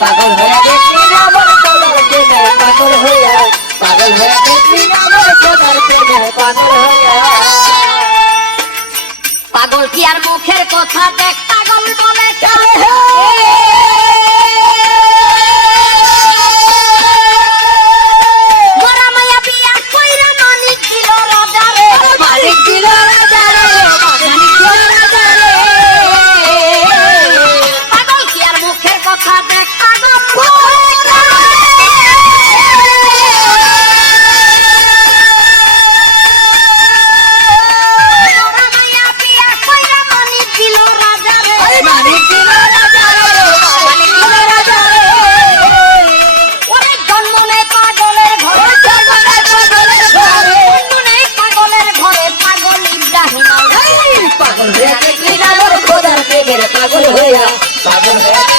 পাগল হয়ে গেছি আমার খোদার প্রেমে পাগল হইয়া পাগল হয়ে গেছি আমার খোদার প্রেমে পাগল হইয়া পাগল কি আর মুখের কথা দেখ পাগল বলে মরা মায়া বিয়া কইরা মানিক দিল রাজা রে মালিক দিল রাজা রে মালিক দিল রাজা রে পাগল কি আর মুখের কথা দেখ পাগল মালিক দিল রাজা রে মালিক দিল রাজা রে ওরে জন্ম নেই পাগলের ঘরে জন্ম নেই পাগলের ঘরে পাগল ইব্রাহিম পাগল হয়ে গেছি আমার খোদার প্রেমের পাগল হইয়া পাগল হয়ে